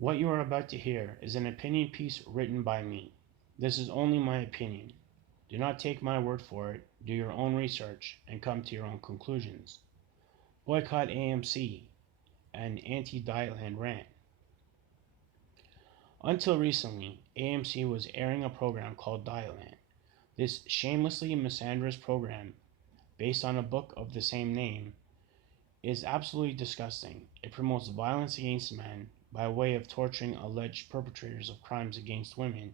What you are about to hear is an opinion piece written by me. This is only my opinion. Do not take my word for it, do your own research, and come to your own conclusions. Boycott AMC and anti-Dietland rant. Until recently, AMC was airing a program called Dietland. This shamelessly misandrous program, based on a book of the same name, is absolutely disgusting. It promotes violence against men by way of torturing alleged perpetrators of crimes against women,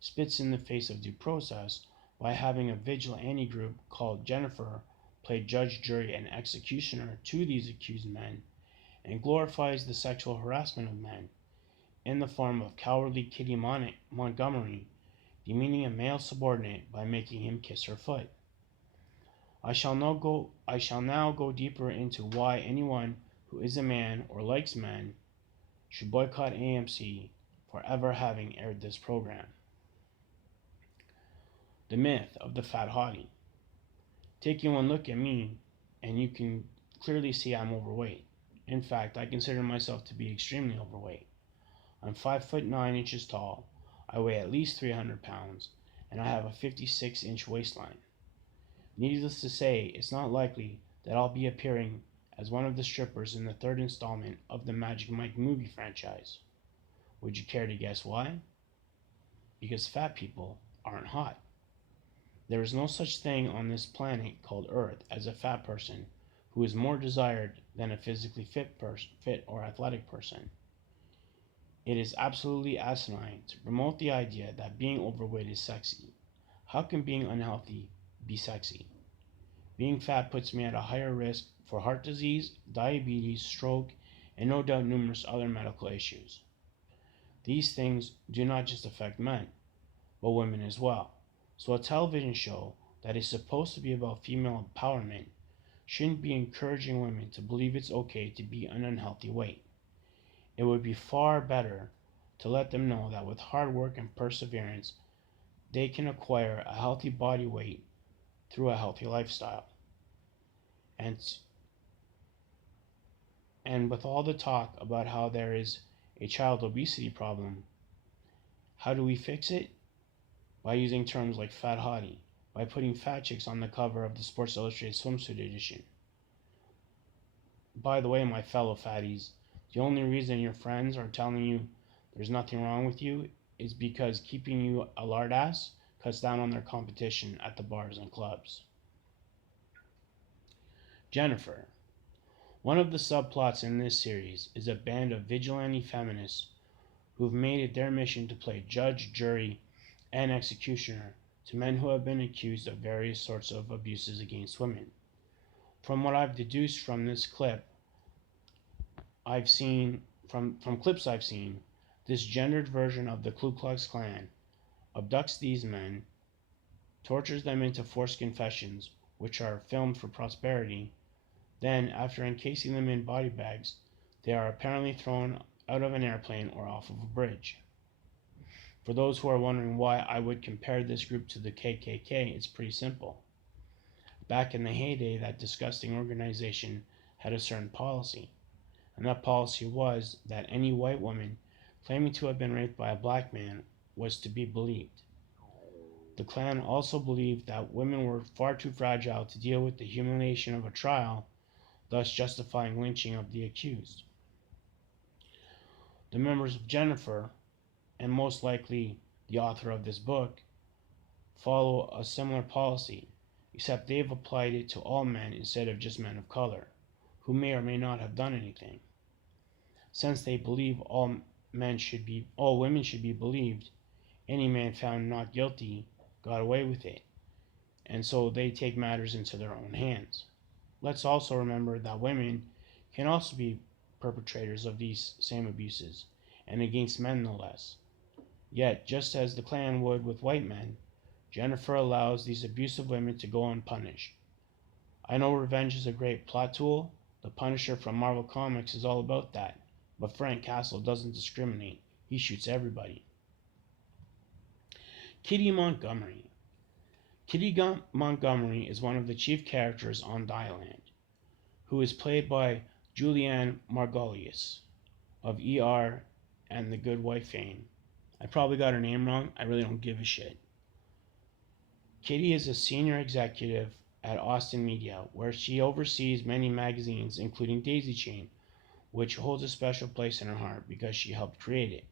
spits in the face of due process by having a vigilante group called Jennifer play judge, jury, and executioner to these accused men, and glorifies the sexual harassment of men in the form of cowardly Kitty Montgomery demeaning a male subordinate by making him kiss her foot. I shall now go deeper into why anyone who is a man or likes men should boycott AMC for ever having aired this program. The myth of the fat hottie. Taking one look at me, and you can clearly see I'm overweight. In fact, I consider myself to be extremely overweight. I'm 5 foot 9 inches tall, I weigh at least 300 pounds, and I have a 56-inch waistline. Needless to say, it's not likely that I'll be appearing as one of the strippers in the third installment of the Magic Mike movie franchise. Would you care to guess why? Because fat people aren't hot. There is no such thing on this planet called Earth as a fat person who is more desired than a physically fit or athletic person. It is absolutely asinine to promote the idea that being overweight is sexy. How can being unhealthy be sexy? Being fat puts me at a higher risk for heart disease, diabetes, stroke, and no doubt numerous other medical issues. These things do not just affect men, but women as well. So a television show that is supposed to be about female empowerment shouldn't be encouraging women to believe it's okay to be an unhealthy weight. It would be far better to let them know that with hard work and perseverance, they can acquire a healthy body weight through a healthy lifestyle. And with all the talk about how there is a child obesity problem, how do we fix it? By using terms like fat hottie, by putting fat chicks on the cover of the Sports Illustrated swimsuit edition. By the way, my fellow fatties, the only reason your friends are telling you there's nothing wrong with you is because keeping you a lard ass cuts down on their competition at the bars and clubs. Jennifer. One of the subplots in this series is a band of vigilante feminists who've made it their mission to play judge, jury, and executioner to men who have been accused of various sorts of abuses against women. From what I've deduced from this clip, from clips I've seen, this gendered version of the Ku Klux Klan abducts these men, tortures them into forced confessions, which are filmed for prosperity. Then, after encasing them in body bags, they are apparently thrown out of an airplane or off of a bridge. For those who are wondering why I would compare this group to the KKK, it's pretty simple. Back in the heyday, that disgusting organization had a certain policy, and that policy was that any white woman claiming to have been raped by a black man was to be believed. The Klan also believed that women were far too fragile to deal with the humiliation of a trial, thus justifying lynching of the accused. The members of Jennifer, and most likely the author of this book, follow a similar policy, except they've applied it to all men instead of just men of color, who may or may not have done anything. Since they believe all women should be believed, any man found not guilty got away with it, and so they take matters into their own hands. Let's also remember that women can also be perpetrators of these same abuses, and against men no less. Yet, just as the Klan would with white men, Jennifer allows these abusive women to go unpunished. I know revenge is a great plot tool. The Punisher from Marvel Comics is all about that. But Frank Castle doesn't discriminate. He shoots everybody. Kitty Montgomery. Kitty Montgomery is one of the chief characters on Dietland, who is played by Julianne Margulies of ER and the Good Wife fame. I probably got her name wrong. I really don't give a shit. Kitty is a senior executive at Austin Media, where she oversees many magazines, including Daisy Chain, which holds a special place in her heart because she helped create it.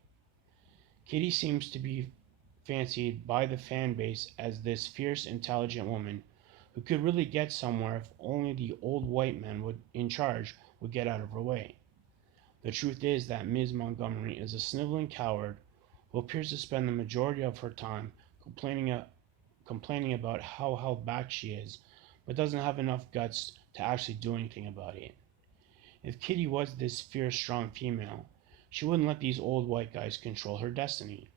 Kitty seems to be fancied by the fan base as this fierce, intelligent woman who could really get somewhere if only the old white men in charge would get out of her way. The truth is that Ms. Montgomery is a sniveling coward who appears to spend the majority of her time complaining about how held back she is, but doesn't have enough guts to actually do anything about it. If Kitty was this fierce, strong female, she wouldn't let these old white guys control her destiny.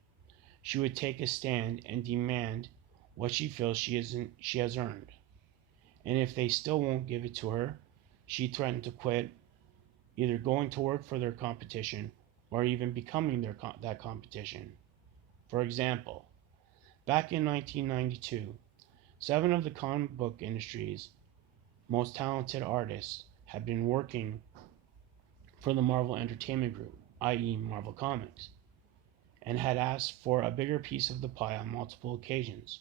She would take a stand and demand what she feels she has earned. And if they still won't give it to her, she threatened to quit, either going to work for their competition or even becoming that competition. For example, back in 1992, 7 of the comic book industry's most talented artists had been working for the Marvel Entertainment Group, i.e. Marvel Comics, and had asked for a bigger piece of the pie on multiple occasions.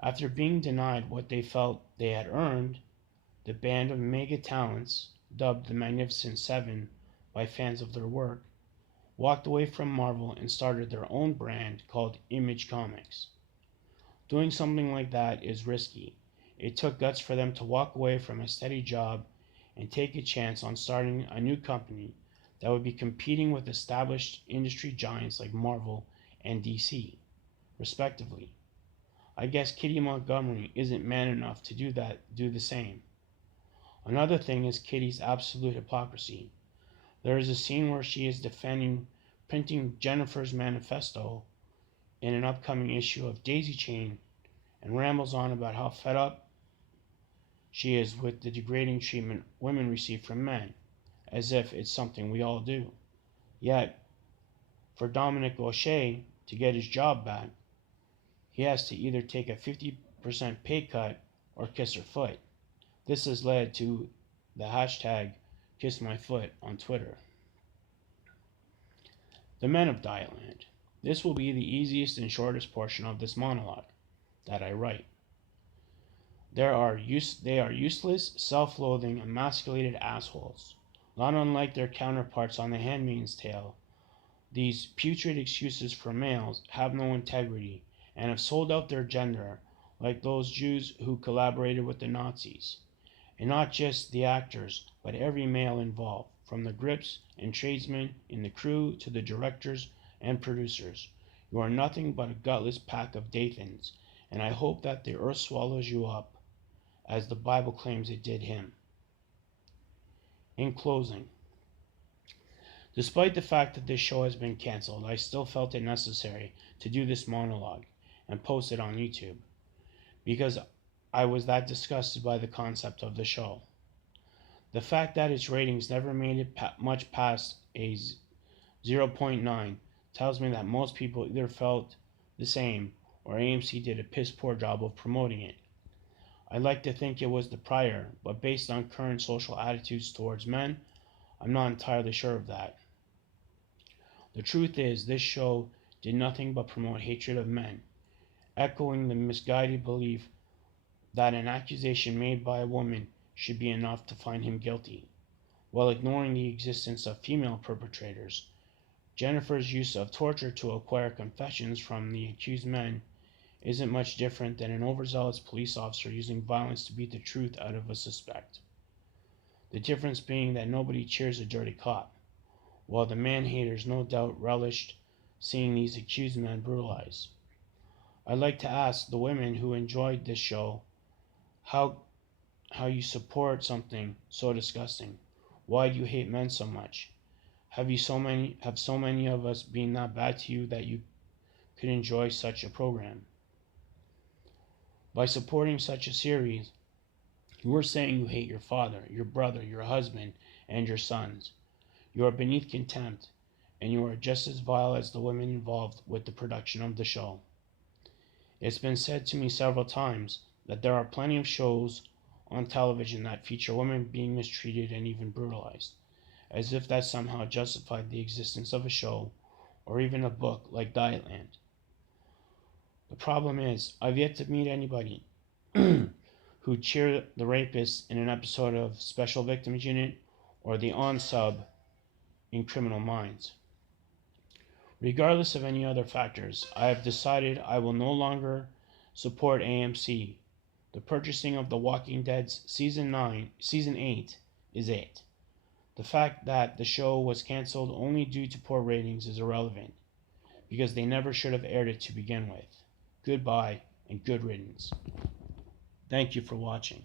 After being denied what they felt they had earned, the band of mega talents, dubbed the Magnificent Seven by fans of their work, walked away from Marvel and started their own brand called Image Comics. Doing something like that is risky. It took guts for them to walk away from a steady job and take a chance on starting a new company that would be competing with established industry giants like Marvel and DC, respectively. I guess Kitty Montgomery isn't man enough to do the same. Another thing is Kitty's absolute hypocrisy. There is a scene where she is defending printing Jennifer's manifesto in an upcoming issue of Daisy Chain and rambles on about how fed up she is with the degrading treatment women receive from men, as if it's something we all do. Yet, for Dominic O'Shea to get his job back, he has to either take a 50% pay cut or kiss her foot. This has led to the hashtag #KissMyFoot on Twitter. The men of Dietland. This will be the easiest and shortest portion of this monologue that I write. They are useless, self-loathing, emasculated assholes. Not unlike their counterparts on The Handmaid's Tale, these putrid excuses for males have no integrity and have sold out their gender like those Jews who collaborated with the Nazis. And not just the actors, but every male involved, from the grips and tradesmen in the crew to the directors and producers. You are nothing but a gutless pack of Dathans, and I hope that the earth swallows you up, as the Bible claims it did him. In closing, despite the fact that this show has been canceled, I still felt it necessary to do this monologue and post it on YouTube, because I was that disgusted by the concept of the show. The fact that its ratings never made it much past a 0.9 tells me that most people either felt the same or AMC did a piss poor job of promoting it. I'd like to think it was the prior, but based on current social attitudes towards men, I'm not entirely sure of that. The truth is, this show did nothing but promote hatred of men, echoing the misguided belief that an accusation made by a woman should be enough to find him guilty, while ignoring the existence of female perpetrators. Jennifer's use of torture to acquire confessions from the accused men isn't much different than an overzealous police officer using violence to beat the truth out of a suspect. The difference being that nobody cheers a dirty cop, while the man-haters no doubt relished seeing these accused men brutalized. I'd like to ask the women who enjoyed this show how you support something so disgusting. Why do you hate men so much? Have so many of us been that bad to you that you could enjoy such a program? By supporting such a series, you are saying you hate your father, your brother, your husband, and your sons. You are beneath contempt, and you are just as vile as the women involved with the production of the show. It's been said to me several times that there are plenty of shows on television that feature women being mistreated and even brutalized, as if that somehow justified the existence of a show or even a book like Dietland. The problem is, I've yet to meet anybody who cheered the rapist in an episode of Special Victims Unit or the on sub in Criminal Minds. Regardless of any other factors, I have decided I will no longer support AMC. The purchasing of The Walking Dead's Season 8 is it. The fact that the show was cancelled only due to poor ratings is irrelevant, because they never should have aired it to begin with. Goodbye and good riddance. Thank you for watching.